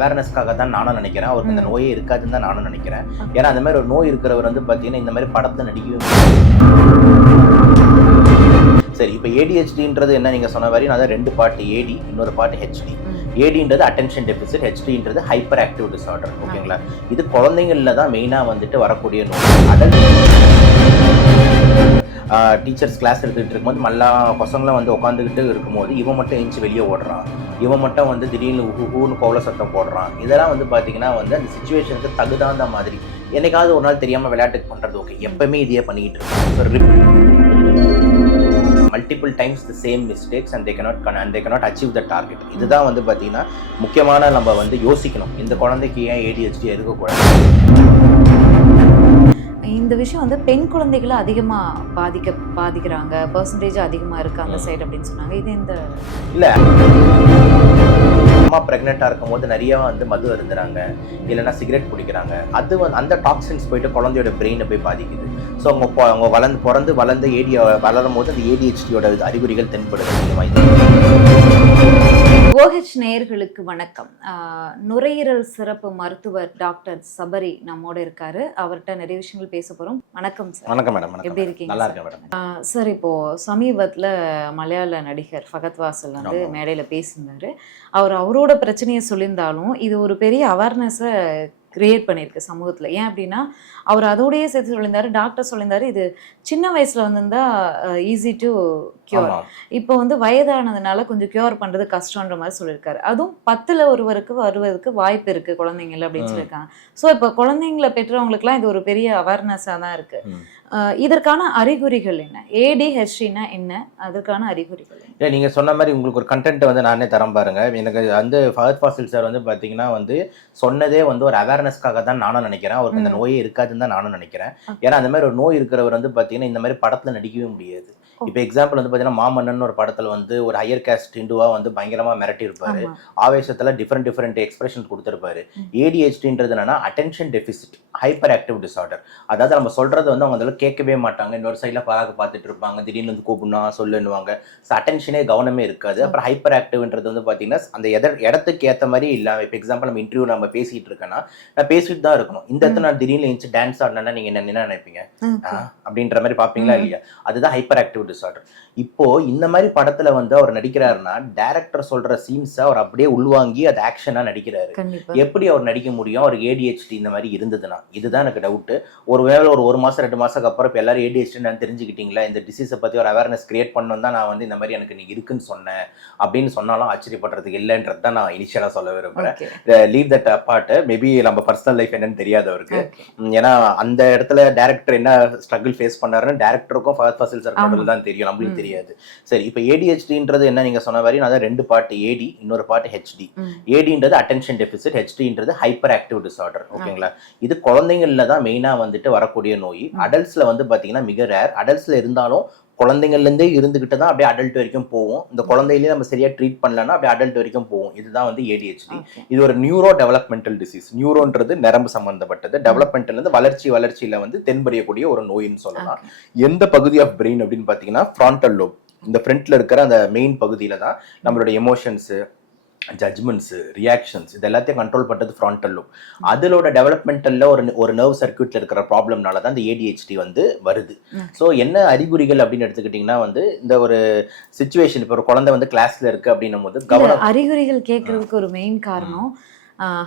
அவேர்னஸ்க்காக தான் நானும் நினைக்கிறேன். அவருக்கு இந்த நோயே இருக்காதுன்னு தான் நானும் நினைக்கிறேன். ஏன்னா அந்த மாதிரி ஒரு நோய் இருக்கிறவர் வந்து பார்த்தீங்கன்னா இந்த மாதிரி படத்தை நடிக்கவே சரி. இப்போ ஏடிஹெச்டின்றது என்ன நீங்கள் சொன்ன மாதிரி நான் 2 பார்ட் ஏடி, இன்னொரு பார்ட் ஹெச்டி. ஏடின்றது அட்டென்ஷன் டெபிசிட், ஹெச்டின்றது ஹைப்பர் ஆக்டிவ் டிஸார்டர். ஓகேங்களா? இது குழந்தைங்களில் தான் மெயினாக வந்துட்டு வரக்கூடிய நோய். அடல்ட் டீச்சர்ஸ் கிளாஸ் எடுத்துகிட்டு இருக்கும்போது மல்லா பசங்களாம் வந்து உட்காந்துக்கிட்டு இருக்கும்போது இவன் மட்டும் எழுந்து வெளியே ஓடுறான், இவன் மட்டும் வந்து திடீர்னு ஊன்னு கோவல சத்தம் போடுறான். இதெல்லாம் வந்து பார்த்தீங்கன்னா வந்து அந்த சுச்சுவேஷனுக்கு தகுதாந்த மாதிரி என்னைக்காவது ஒரு நாள் தெரியாமல் விளையாட்டுக்கு பண்ணுறது ஓகே, எப்பவுமே இதையே பண்ணிக்கிட்டு இருக்கான். Multiple times the same mistakes and they cannot achieve the target. இதுதான் வந்து பார்த்தீங்கன்னா முக்கியமான நம்ம வந்து யோசிக்கணும், இந்த குழந்தைக்கு ஏன் ADHD இருக்கக்கூடாது. இந்த விஷயம் வந்து பெண் குழந்தைகளை அதிகமாக பாதிக்கிறாங்க, பர்சன்டேஜ் அதிகமாக இருக்குது அந்த சைடு அப்படின்னு சொன்னாங்க. இது இந்த இல்லை அம்மா ப்ரெக்னெண்ட்டாக இருக்கும் போது நிறைய வந்து மது அருந்துறாங்க, இல்லைன்னா சிகரெட் குடிக்கிறாங்க. அது அந்த டாக்ஸின்ஸ் போயிட்டு குழந்தையோட பிரெயினை போய் பாதிக்குது. ஸோ அவங்க வளர்ந்து வளரும் போது அந்த ADHDயோட அறிகுறிகள் தென்படுது. OH நேயர்களுக்கு வணக்கம். நுரையீரல் சிறப்பு மருத்துவர் டாக்டர் சபரி நம்மோட இருக்காரு. அவர்கிட்ட நிறைய விஷயங்கள் பேச போறோம். வணக்கம் சார். வணக்கம் மேடம். எப்படி இருக்கீங்க? நல்லா இருக்கேன் மேடம். சார், இப்போ சமீபத்தில் மலையாள நடிகர் ஃபகத் வாசல் வந்து மேடையில் பேசியிருந்தாரு. அவரோட பிரச்சனையை சொல்லியிருந்தாலும் இது ஒரு பெரிய அவேர்னஸை கிரியேட் பண்ணியிருக்கு சமூகத்தில். ஏன் அப்படின்னா அவர் அதோடையே சேர்த்து சொல்லியிருந்தாரு, டாக்டர் சொல்லியிருந்தாரு இது சின்ன வயசில் வந்திருந்தா ஈஸி டு கியூர், இப்போ வந்து வயதானதுனால கொஞ்சம் கியூர் பண்ணுறது கஷ்டன்ற மாதிரி சொல்லியிருக்காரு. அதுவும் 10ல் ஒருவருக்கு வருவதற்கு வாய்ப்பு இருக்குது குழந்தைங்கள அப்படின்னு சொல்லியிருக்காங்க. ஸோ இப்போ குழந்தைங்களை பெற்றவங்களுக்குலாம் இது ஒரு பெரிய அவேர்னஸாக தான் இருக்குது. இதற்கான அறிகுறிகள் என்ன? ADHDனா என்ன, அதற்கான அறிகுறிகள் என்ன? இல்லை, நீங்கள் சொன்ன மாதிரி உங்களுக்கு ஒரு கண்டென்ட் வந்து நானே தரம் பாருங்க. எனக்கு வந்து ஃபஹத் ஃபாசில் சார் வந்து பார்த்தீங்கன்னா வந்து சொன்னதே வந்து ஒரு அவேர்னஸ்க்காக தான் நானும் நினைக்கிறேன். அவருக்கு இந்த நோயே இருக்காதுன்னு தான் நானும் நினைக்கிறேன். ஏன்னா அந்த மாதிரி ஒரு நோய் இருக்கிறவர் வந்து பார்த்தீங்கன்னா இந்த மாதிரி படத்தில் நடிக்கவே முடியாது. இப்போ எக்ஸாம்பிள் வந்து பார்த்தீங்கன்னா மாமன்னன் ஒரு படத்தில் வந்து ஒரு ஹையர் காஸ்ட் ஹிந்துவாக வந்து பயங்கரமாக மிரட்டி இருப்பாரு, ஆவேசத்தில் டிஃப்ரெண்ட் எக்ஸ்பிரஷன் கொடுத்துருப்பாரு. ADHDன்றது என்னன்னா attention deficit hyper active disorder. அதாவது நம்ம சொல்றது வந்து அவங்க அதில் கேட்கவே மாட்டாங்க, இன்னொரு சைடில் பார்த்துட்டு இருப்பாங்க, திடீர்னு வந்து கூப்பிடணும் சொல்லுன்னுவாங்க. ஸோ அட்டென்ஷனே கவனமே இருக்காது. அப்புறம் ஹைப்பர் ஆக்டிவ்ன்றது வந்து பார்த்தீங்கன்னா அந்த இடத்துக்கு ஏற்ற மாதிரி இல்லாமல், இப்போ எக்ஸாம்பிள் நம்ம இன்டர்வியூ நம்ம பேசிட்டு இருக்கேன்னா நான் பேசிட்டு தான் இருக்கணும், இந்த இடத்துல நான் திடீர்னு எழுந்து டான்ஸ் ஆடினா நீங்கள் என்ன நினைப்பீங்க அப்படின்ற மாதிரி பார்ப்பீங்களா இல்லையா? அதுதான் ஹைப்பர் ஆக்டிவ் டிஸார்டர். இப்போ இந்த மாதிரி படத்துல வந்து அவர் நடிக்கிறாருன்னா டைரக்டர் சொல்ற சீன்ஸை அவர் அப்படியே உள்வாங்கி அது ஆக்ஷனா நடிக்கிறாரு. எப்படி அவர் நடிக்க முடியும் அவருக்கு ADHD இந்த மாதிரி இருந்ததுன்னா? இதுதான் எனக்கு டவுட். ஒருவேளை ஒரு மாசம் 2 மாசத்துக்கு அப்புறம் இப்போ எல்லாரும் ADHD நான் தெரிஞ்சுக்கிட்டீங்களா, இந்த டிசீஸை பத்தி ஒரு அவேர்னஸ் கிரியேட் பண்ணணும் தான் நான் வந்து இந்த மாதிரி எனக்கு நீ இருக்குன்னு சொன்னேன் அப்படின்னு சொன்னாலும் ஆச்சரியப்படுறதுக்கு இல்லைன்றது தான் நான் இனிஷியலா சொல்ல விரும்புறேன். Leave that apart. மேபி நம்ம பர்சனல் லைஃப் என்னன்னு தெரியாது அவருக்கு. ஏன்னா அந்த இடத்துல டைரக்டர் என்ன ஸ்ட்ரகிள் ஃபேஸ் பண்ணாருன்னு டைரக்டருக்கும் ஃபஹத் ஃபாசில் சார் தான் தெரியும், நம்மளுக்கு தெரியாது. சரி, இப்போ ADHDன்றது என்ன நீங்க சொன்ன மாதிரி நான் 2 பார்ட் ஏடி, இன்னொரு பார்ட் ஹெச்டி. ஏடின்றது அட்டென்ஷன் டெபிசிட், ஹெச்டின்றது ஹைப்பர் ஆக்டிவ் டிஸார்டர். ஓகேங்களா? இது குழந்தைங்கள்ல தான் மெயினா வந்துட்டு வரக்கூடிய நோய். அடல்ட்ஸ்ல வந்து பாத்தீங்கன்னா மிக ரேர். அடல்ட்ஸ்ல இருந்தாலும் குழந்தைங்கள்லேருந்தே இருந்துகிட்டு தான் அப்படியே அடல்ட் வரைக்கும் போவோம். இந்த குழந்தையிலேயே நம்ம சரியா ட்ரீட் பண்ணலன்னா அப்படியே அடல்ட் வரைக்கும் போவோம். இதுதான் வந்து ADHD. இது ஒரு நியூரோ டெவலப்மெண்டல் டிசீஸ். நியூரோன்றது நரம்பு சம்பந்தப்பட்டது, டெவலப்மெண்ட்ல இருந்து வளர்ச்சியில வந்து தென்படக்கூடிய ஒரு நோயின்னு சொல்லலாம். எந்த பகுதி ஆஃப் பிரெயின் அப்படின்னு பாத்தீங்கன்னா ஃப்ரான்டல் லோப், இந்த ஃப்ரண்ட்ல இருக்கிற அந்த மெயின் பகுதியில தான் நம்மளோட எமோஷன்ஸ், ஜட்ஜ்மெண்ட்ஸ், ரியாக்ஷன்ஸ் இது எல்லாத்தையும் கண்ட்ரோல் பண்ணுறது ஃப்ரான்டல் லோப். அதோட டெவலப்மெண்டல்ல ஒரு நர்வ் சர்க்யூட்ல இருக்கிற ப்ராப்ளம்னால தான் இந்த ADHD வந்து வருது. ஸோ என்ன அறிகுறிகள் அப்படின்னு எடுத்துக்கிட்டிங்கன்னா வந்து இந்த ஒரு சிச்சுவேஷன், இப்போ ஒரு குழந்தை வந்து கிளாஸ்ல இருக்கு அப்படின்னும் போது அறிகுறிகள் கேட்கறதுக்கு ஒரு மெயின் காரணம்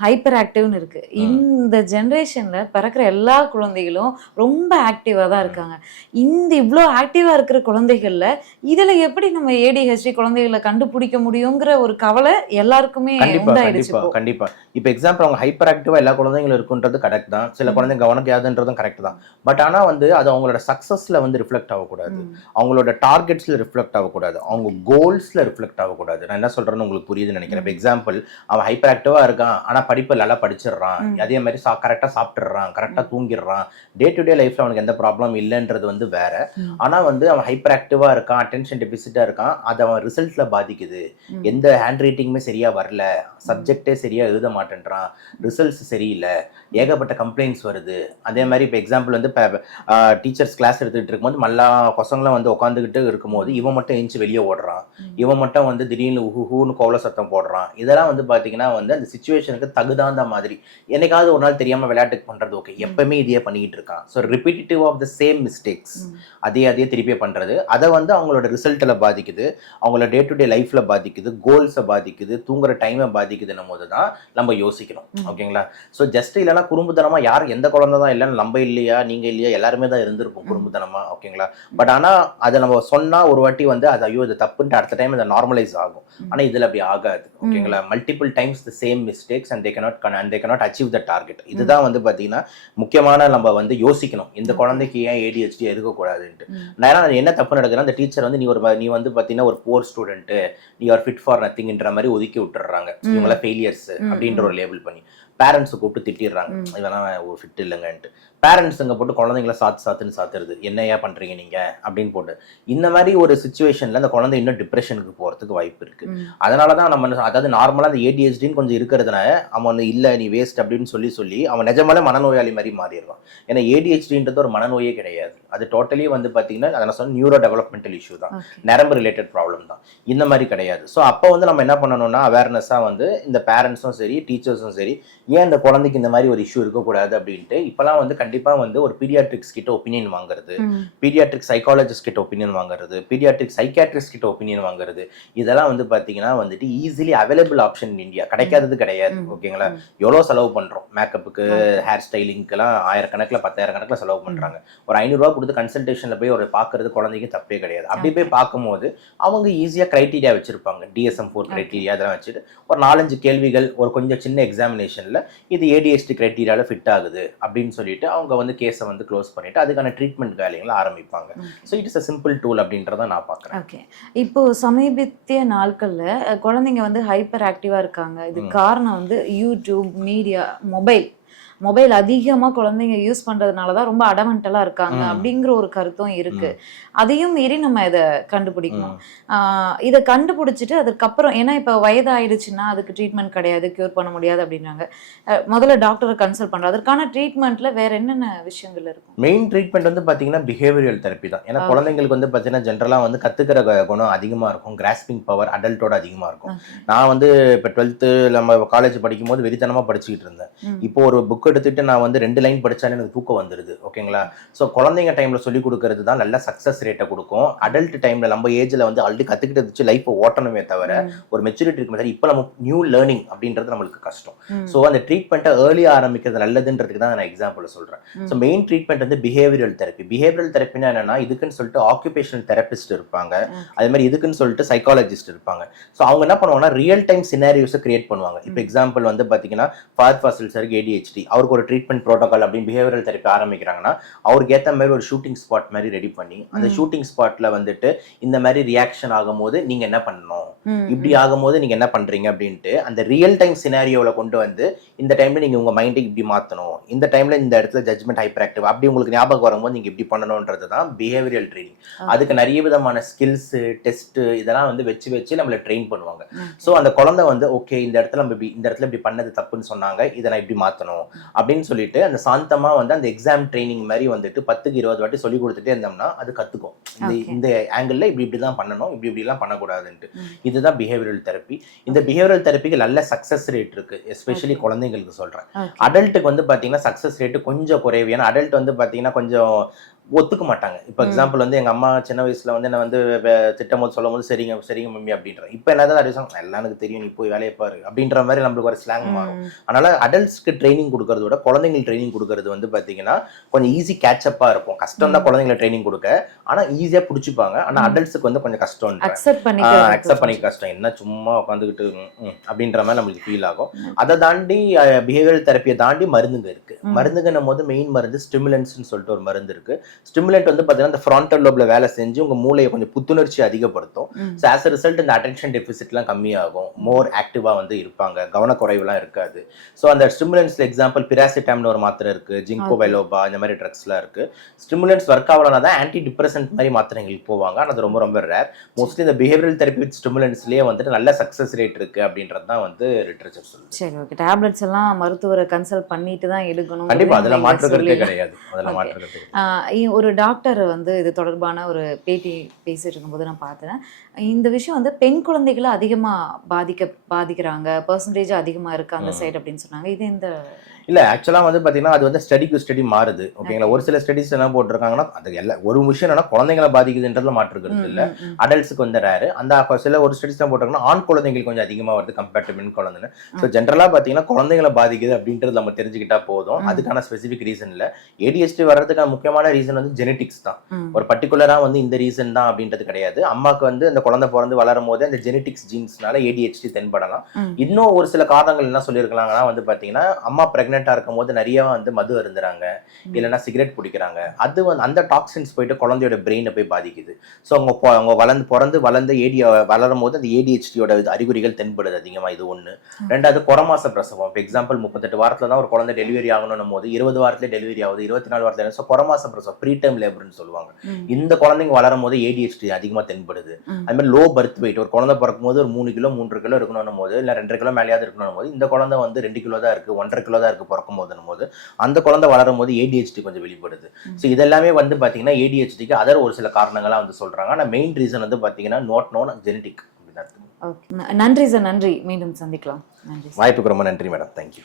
ஹைப்பர் ஆக்டிவ்னு இருக்கு. இந்த ஜென்ரேஷன்ல பிறக்கிற எல்லா குழந்தைகளும் ரொம்ப ஆக்டிவா தான் இருக்காங்க. இந்த இவ்வளோ ஆக்டிவா இருக்கிற குழந்தைகள்ல இதுல எப்படி நம்ம ADHD குழந்தைகளை கண்டுபிடிக்க முடியுங்கிற ஒரு கவலை எல்லாருக்குமே உண்டாயிடுச்சு. கண்டிப்பா. இப்போ எக்ஸாம்பிள் அவங்க ஹைப்பர் ஆக்டிவா எல்லா குழந்தைங்களும் இருக்குன்றது கரெக்ட் தான், சில குழந்தைங்க கவனிக்காதுன்றதும் கரெக்ட் தான். பட் ஆனா வந்து அது அவங்களோட சக்சஸ்ல வந்து ரிஃப்ளெக்ட் ஆகக்கூடாது, அவங்களோட டார்கெட்ஸ்ல ரிஃப்ளெக்ட் ஆகக்கூடாது, அவங்க கோல்ஸ்ல ரிஃப்ளெக்ட் ஆகக்கூடாது. நான் என்ன சொல்றேன்னு உங்களுக்கு புரியுதுன்னு நினைக்கிறேன். இப்போ எக்ஸாம்பிள் அவன் ஹைப்பர் ஆக்டிவா இருக்கான், ஆனா படிப்பு நல்லா படிச்சிடுறான், அதே மாதிரி கரெக்டா சாப்பிட்டுறான், கரெக்டா தூங்கிடுறான், டே டு டே லைஃப்ல அவனுக்கு எந்த ப்ராப்ளம் இல்லைன்றது வந்து வேற. ஆனா வந்து அவன் ஹைப்பர் ஆக்டிவா இருக்கான், அட்டென்ஷன் டெபிசிட்டா இருக்கான், அது அவன் ரிசல்ட்ல பாதிக்குது. எந்த ஹேண்ட் ரைட்டிங்குமே சரியா வரல, சப்ஜெக்டே சரியா எழுத மாட்டேன்றான், ரிசல்ட்ஸ் சரியில்லை, ஏகப்பட்ட கம்ப்ளைண்ட்ஸ் வருது. அதே மாதிரி இப்போ எக்ஸாம்பிள் வந்து இப்போ டீச்சர்ஸ் கிளாஸ் எடுத்துக்கிட்டு இருக்கும்போது மல்லா பசங்களாம் வந்து உட்காந்துக்கிட்டு இருக்கும்போது இவன் மட்டும் எழுந்து வெளியே ஓடுறான், இவன் மட்டும் வந்து திடீர்னு ஊன்னு கோவல சத்தம் போடுறான். இதெல்லாம் வந்து பார்த்தீங்கன்னா வந்து அந்த சுச்சுவேஷன் சுச்சுவேஷனுக்கு தகுதாந்த மாதிரி என்னைக்காவது ஒரு நாள் தெரியாம விளையாட்டுக்கு பண்றது ஓகே, எப்பவுமே இதையே பண்ணிட்டு இருக்கான். So repetitive of the same mistakes, அதே திருப்பி பண்றது, அதை வந்து அவங்களோட ரிசல்ட்டில் பாதிக்குது, அவங்களோட டே டு டே லைஃப்ல பாதிக்குது, கோல்ஸை பாதிக்குது, தூங்குற டைமை பாதிக்குதுன்னும் போது தான் நம்ம யோசிக்கணும். ஓகேங்களா? ஸோ ஜஸ்ட் இல்லைன்னா குறும்புத்தனமா யார் எந்த குழந்தை தான் இல்லைன்னு நம்ம இல்லையா நீங்க இல்லையா எல்லாருமே தான் இருந்திருப்போம் குறும்புத்தனமா. ஓகேங்களா? பட் ஆனா அதை நம்ம சொன்னா ஒரு வாட்டி வந்து அது ஐயோ இது தப்புன்ட்டு அடுத்த டைம் அதை நார்மலைஸ் ஆகும். ஆனா இதுல அப்படி ஆகாது. ஓகேங்களா? Multiple times the same mistakes and they cannot achieve the target. இதுதான் வந்து பாத்தீங்கன்னா முக்கியமான நம்ம வந்து யோசிக்கணும், இந்த குழந்தைக்கு ஏன் ADHD இருக்கக்கூடாதுன்ட்டு. நான் என்ன தப்பு நடக்குதுன்னா அந்த டீச்சர் வந்து நீ வந்து பாத்தீங்கன்னா ஒரு போர் ஸ்டூடெண்ட், நீ ஆர் ஃபிட் ஃபார் நத்திங்ன்ற மாதிரி ஒதுக்கி விட்டுறாங்க. இவங்கள ஃபெயிலியர்ஸ் அப்படின்ற ஒரு லேபிள் பண்ணி பேரண்ட்ஸை கூப்பிட்டு திட்டிடுறாங்க, இதெல்லாம் ஃபிட் இல்லைங்கன்ட்டு. பேரண்ட்ஸுங்க போட்டு குழந்தைங்கள சாத்துன்னு சாத்துறது, என்னையா பண்றீங்க நீங்க அப்படின்னு போட்டு. இந்த மாதிரி ஒரு சுச்சுவேஷன்ல அந்த குழந்தை இன்னும் டிப்ரெஷனுக்கு போறதுக்கு வாய்ப்பு இருக்கு. அதனாலதான் நம்ம அதாவது நார்மலா அந்த ADHDன்னு கொஞ்சம் இருக்கிறதுனால அவன் வந்து இல்ல நீ வேஸ்ட் அப்படின்னு சொல்லி அவன் நிஜமாலே மனநோயாளி மாதிரி மாறிடுவான். ஏன்னா ADHDன்றது ஒரு மனநோயே கிடையாது. அது டோட்டலி வந்து பாத்தீங்கன்னா அதை நான் சொன்ன நியூரோ டெவலப்மெண்டல் இஷ்யூ தான், நரம்பு ரிலேட்டட் ப்ராப்ளம் தான், இந்த மாதிரி கிடையாது. ஸோ அப்போ வந்து நம்ம என்ன பண்ணணும்னா அவேர்னஸா வந்து இந்த பேரண்ட்ஸும் சரி டீச்சர்ஸும் சரி ஏன் இந்த குழந்தைக்கு இந்த மாதிரி ஒரு இஷ்யூ இருக்கக்கூடாது அப்படின்ட்டு இப்பெல்லாம் வந்து கண்டிப்பா வந்து ஒரு பீடியாட்ரிக்ஸ் கிட்ட ஒப்பீனியன் வாங்குறது, பீடியாட்ரிக் சைக்காலஜிஸ்ட் கிட்ட ஒப்பீனியன் வாங்குறது, பீடியாட்ரிக் சைக்காட்ரிஸ்ட் கிட்ட ஒப்பீனியன் வாங்குறது, இதெல்லாம் வந்து பாத்தீங்கன்னா வந்துட்டு easily available option in India, கிடைக்காதது கிடையாது. ஓகேங்களா? எவ்வளவு செலவு பண்றோம் மேக்கப்புக்கு, ஹேர் ஸ்டைலிங்க்குலாம் 1000 கணக்குல 10,000 கணக்குல செலவு பண்றாங்க. ஒரு 500 ரூபாய் கொடுத்து கன்சல்டேஷன்ல போய் ஒரு பாக்குறது குழந்தைக்கு தப்பே கிடையாது. அப்படி போய் பார்க்கும்போது அவங்க ஈஸியா கிரைட்டீரியா வச்சிருப்பாங்க, DSM-4 கிரைட்டீரியா அதெல்லாம் வச்சுட்டு ஒரு 4-5 கேள்விகள் ஒரு கொஞ்சம் சின்ன எக்ஸாமினேஷன்ல இது ADHD கிரைட்டீரியால ஃபிட் ஆகுது அப்படின்னு சொல்லிட்டு அவங்க வந்து கேஸை வந்து க்ளோஸ் பண்ணிட்டு அதுக்கான ட்ரீட்மெண்ட் வேலைகளை ஆரம்பிப்பாங்க. So it is a simple tool அப்படின்றத நான் பார்க்குறேன். ஓகே, இப்போ சமீபத்திய நாட்கள்ல குழந்தைங்க வந்து ஹைப்பர் ஆக்டிவா இருக்காங்க. இது காரணம் வந்து யூடியூப், மீடியா, மொபைல் அதிகமா குழந்தைங்க யூஸ் பண்றதுனால தான் ரொம்ப அடமெண்டலா இருக்காங்க அப்படிங்கிற ஒரு கருத்தும் இருக்கு. அதையும் மீறி நம்ம இதை கண்டுபிடிக்கணும். இதை கண்டுபிடிச்சிட்டு அதுக்கப்புறம் ஏன்னா இப்போ வயதாயிடுச்சுன்னா அதுக்கு ட்ரீட்மெண்ட் கிடையாது, கியூர் பண்ண முடியாது அப்படின்னாங்க. முதல்ல டாக்டரை கன்சல்ட் பண்றோம். அதற்கான ட்ரீட்மெண்ட்ல வேற என்னென்ன விஷயங்கள் இருக்கும்? மெயின் ட்ரீட்மெண்ட் வந்து பார்த்தீங்கன்னா பிஹேவியரல் தெரப்பி தான். ஏன்னா குழந்தைங்களுக்கு வந்து பார்த்தீங்கன்னா ஜென்ரலாக வந்து கத்துக்கிற குணம் அதிகமாக இருக்கும், கிராஸ்பிங் பவர் அடல்ட்டோட அதிகமாக இருக்கும். நான் வந்து இப்போ 12th நம்ம காலேஜ் படிக்கும் போது வெறித்தனமாக படிச்சுக்கிட்டு இருந்தேன். இப்போ ஒரு புக் எடுத்துட்டு நான் வந்து 2 லைன் படிச்சாலே எனக்கு தூக்கம் வந்துடுது. ஓகேங்களா? ஸோ குழந்தைங்க டைம்ல சொல்லி கொடுக்கறது தான் நல்ல சக்சஸ் ரேட்டை கொடுக்கும். அடல்ட் டைம்ல நம்ம ஏஜ்ல வந்து ஆல்ரெடி கத்துக்கிட்டு வச்சு லைஃப் ஓட்டணுமே தவிர ஒரு மெச்சூரிட்டி இருக்கு. இப்போ நம்ம நியூ லேர்னிங் அப்படின்றது நம்மளுக்கு கஷ்டம். ஸோ அந்த ட்ரீட்மெண்ட்டை ஏர்லியா ஆரம்பிக்கிறது நல்லதுன்றதுக்கு தான் நான் எக்ஸாம்பிள் சொல்றேன். ஸோ மெயின் ட்ரீட்மெண்ட் வந்து பிஹேவியரல் தெரப்பி. பிஹேவியரல் தெரப்பினா என்னன்னா இதுக்குன்னு சொல்லிட்டு ஆக்குபேஷனல் தெரபிஸ்ட் இருப்பாங்க, அதே மாதிரி இதுக்குன்னு சொல்லிட்டு சைக்காலஜிஸ்ட் இருப்பாங்க. ஸோ அவங்க என்ன பண்ணுவாங்கன்னா ரியல் டைம் சினாரியோஸை கிரியேட் பண்ணுவாங்க. இப்போ எக்ஸாம்பிள் வந்து பாத்தீங்கன்னா ஃபஹத் ஃபாசில் சாருக்கு ADHD, அவருக்கு ஒரு ட்ரீட்மெண்ட் ப்ரோட்டோகால் அப்படின்னு பிஹேவியரல் தெரப்பி ஆரம்பிக்கிறாங்கன்னா அவருக்கு ஏற்ற மாதிரி ஒரு ஷூட்டிங் ஸ்பாட் மாதிரி ரெடி பண்ணி அந்த ஷூட்டிங் ஸ்பாட்ல வந்துட்டு இந்த மாதிரி ரியாக்ஷன் ஆகும்போது நீங்க என்ன பண்ணணும், இப்படி ஆகும்போது நீங்க என்ன பண்றீங்க அப்படின்ட்டு அந்த ரியல் டைம் சினாரியோவில் கொண்டு வந்து இந்த டைம்ல நீங்க உங்க மைண்டை இப்படி மாத்தணும், இந்த டைம்ல இந்த இடத்துல ஜட்மெண்ட் ஹைப்பர் ஆக்டிவ் அப்படி உங்களுக்கு ஞாபகம் வரும்போது நீங்க இப்படி பண்ணணும்ன்றது தான் பிஹேவியரல் ட்ரைனிங். அதுக்கு நிறைய விதமான ஸ்கில்ஸ் டெஸ்ட் இதெல்லாம் வந்து வச்சு நம்மளை ட்ரெயின் பண்ணுவாங்க. ஸோ அந்த குழந்தை வந்து ஓகே இந்த இடத்துல நம்ம இந்த இடத்துல இப்படி பண்ணது தப்புன்னு சொன்னாங்க, இதை நான் இப்படி மாத்தணும் அப்படின்னு சொல்லிட்டு அந்த சாந்தமா வந்து அந்த எக்ஸாம் ட்ரைனிங் மாதிரி வந்துட்டு 10க்கு 20 வாட்டி சொல்லி கொடுத்துட்டே இருந்தோம்னா அது கத்துக்கும். இந்த ஆங்கிள் இப்படிதான் பண்ணணும், இப்படிலாம் பண்ணக்கூடாதுன்ட்டு. இதுதான் பிஹேவியரல் தெரப்பி. இந்த பிஹேவியரல் தெரப்பிக்கு நல்ல சக்சஸ் ரேட் இருக்கு, எஸ்பெஷலி குழந்தைங்களுக்கு சொல்றேன். அடல்ட்டுக்கு வந்து பாத்தீங்கன்னா சக்சஸ் ரேட்டு கொஞ்சம் குறைவு. ஏன்னா அடல்ட் வந்து பாத்தீங்கன்னா கொஞ்சம் ஒத்துக்க மாட்டாங்க. இப்போ எக்ஸாம்பிள் வந்து எங்க அம்மா சின்ன வயசுல வந்து என்ன வந்து திட்டம் போது சொல்லும் போது சரிங்க மம்மி அப்படின்ற. இப்போ என்னதான் எல்லாம் எனக்கு தெரியும், நீ போய் வேலையை பாரு அப்படின்ற மாதிரி நம்மளுக்கு ஒரு ஸ்லாங் மாறும். அதனால அடல்ட்ஸ்க்கு ட்ரைனிங் கொடுக்கறத விட குழந்தைங்களுக்கு ட்ரைனிங் கொடுக்கறது வந்து பாத்தீங்கன்னா கொஞ்சம் ஈஸி கேட்சப்பா இருக்கும். கஷ்டம் தான் குழந்தைங்களை ட்ரைனிங் கொடுக்க, ஆனா ஈஸியா பிடிச்சிப்பாங்க. ஆனா அடல்ட்ஸுக்கு வந்து கொஞ்சம் கஷ்டம், அக்செப்ட் பண்ணி கஷ்டம், என்ன சும்மா உட்காந்துக்கிட்டு அப்படின்ற மாதிரி நம்மளுக்கு ஃபீல் ஆகும். அதை தாண்டி பிஹேவியரல் தெரப்பியை தாண்டி மருந்துங்க இருக்கு. மருந்துங்கன்னும் போது மெயின் மருந்து ஸ்டிமுலன்ஸ்னு சொல்லிட்டு ஒரு மருந்து இருக்கு. ஸ்டிமுலண்ட் வந்து பாத்தீங்கன்னா இந்த ஃப்ரான்டல் லோப்ல வேலை செஞ்சு உங்க மூளையை கொஞ்சம் புத்துணர்ச்சி அதிகப்படுத்தும். ஸோ ஆஸ் அ ரிசல்ட் இந்த அட்டென்ஷன் டெபிசிட்லாம் கம்மியாகும், மோர் ஆக்டிவா வந்து இருப்பாங்க, கவனக்குறைவுலாம் இருக்காது. ஸோ அந்த ஸ்டிமுலன்ஸ்ல எக்ஸாம்பிள் பிராசிட்டாம்னு ஒரு மாத்திரை இருக்கு, ஜிங்கோ பைலோபா இந்த மாதிரி ட்ரக்ஸ்லாம் இருக்கு. ஸ்டிமுலன்ஸ் ஒர்க் ஆகலனா தான் ஆன்டி டிப்ரெசன்ட் மாதிரி மாத்திரைங்களுக்கு போவாங்க. ஆனால் அது ரொம்ப ரேர். மோஸ்ட்லி இந்த பிஹேவியரல் தெரப்பி வித் ஸ்டிமுலன்ஸ்லேயே வந்துட்டு நல்ல சக்சஸ் ரேட் இருக்கு அப்படின்றது தான் வந்து லிட்டரேச்சர் சொல்லுது. சரி, ஓகே. டேப்லெட்ஸ் எல்லாம் மருத்துவரை கன்சல்ட் பண்ணிட்டு தான் எடுக்கணும். கண்டிப்பா அதெல்லாம் மாற்றுக்கிறதே கிடையாது. ஒரு டாக்டர் வந்து இது தொடர்பான ஒரு பேட்டி பேசிட்டு இருக்கும்போது நான் பார்த்தேன். இந்த விஷயம் வந்து பெண் குழந்தைகள அதிகமா பாதிக்கிறாங்க. பெர்சன்டேஜ் அதிகமா இருக்கு அந்த சைடு அப்படின்னு சொன்னாங்க. இது எந்த இல்ல ஆக்சுவலா வந்து பாத்தீங்கன்னா அது வந்து ஸ்டடி டு ஸ்டடி மாறுது. ஓகேங்களா? ஓகே. ஒரு சில ஸ்டடீஸ் என்ன போட்டிருக்காங்கன்னா, அது ஒரு விஷயம் என்னன்னா குழந்தைங்கள பாதிக்குதுன்றதுல மாற்று கருத்து இல்ல. ம். அடல்ட்ஸ்க்கு வந்து ரேர். சில ஒரு ஸ்டடீஸ் தான் போட்டிருக்காங்கன்னா, ஆண் குழந்தைங்களுக்கு கொஞ்சம் அதிகமா வருது கம்பேர்ட் டு பெண் குழந்தைன்னு. So okay. ஜென்ரலா பாத்தீங்கன்னா குழந்தைங்கள பாதிக்குது அப்படின்றது நம்ம தெரிஞ்சுக்கிட்டா போதும். ம். அதுக்கான ஸ்பெசிபிக் ரீசன் இல்ல. ADHD வர்றதுக்கான முக்கியமான ரீசன் வந்து ஜெனடிக்ஸ் தான். ம். ஒரு பர்டிகுலரா வந்து இந்த ரீசன் தான் அப்படின்றது கிடையாது. அம்மாக்கு வந்து அந்த குழந்தை பிறந்து வளரும் போது அந்த ஜெனடிக்ஸ் ஜீன்ஸ்னால ADHD தென்படலாம். ம். இன்னும் ஒரு சில காரணங்கள் என்ன சொல்லியிருக்கலாங்கன்னா வந்து பாத்தீங்கன்னா, அம்மா பிரெக்னெண்டா இருக்கும்போது நிறைய வந்து மது அருந்துறாங்க, இல்லைன்னா சிகரெட் பிடிக்கிறாங்க. அது வந்து அந்த டாக்ஸின்ஸ் போயிட்டு குழந்தையோட பிரெயினை போய் பாதிக்குது. ஸோ அவங்க வளர்ந்து வளரும் போது அந்த ADHDயோட அறிகுறிகள் தென்படுது அதிகமாக. இது ஒன்று. ரெண்டாவது குறமாச பிரசவம். இப்போ எக்ஸாம்பிள் 38 வாரத்தில் தான் ஒரு குழந்தை டெலிவரி ஆகணும் போது 20 வாரத்திலே டெலிவரி ஆகுது, 24 வாரத்தில். ஸோ குறமாச பிரசவம் ப்ரீடம் லேபர்னு சொல்லுவாங்க. இந்த குழந்தைங்க வளரும் போது ADHD அதிகமாக தென்படுது. அது மாதிரி லோ பர்த் வெயிட், ஒரு குழந்தை பிறக்கும் போது ஒரு 3 கிலோ 3 கிலோ இருக்கணும் போது, இல்லை 2 கிலோ மேலேயாவது இருக்கணும் போது, இந்த குழந்தை வந்து 2 கிலோ தான் இருக்கு, 1.5 கிலோ தான் இருக்கு பிறக்கும் போது அந்த குழந்தை வளரும் போது ADHD கொஞ்சம் வெளிப்படுது. ஸோ இதெல்லாமே வந்து பாத்தீங்கன்னா ADHDக்கு அதர் ஒரு சில காரணங்களா வந்து சொல்றாங்க. ஆனா மெயின் ரீசன் வந்து பாத்தீங்கன்னா நாட் நோன் ஜெனடிக். ஓகே. நன்றி சார். நன்றி. மீண்டும் சந்திக்கலாம். நன்றி சார். வாய்ப்புக்கு ரொம்ப நன்றி மேடம். தேங்க்யூ.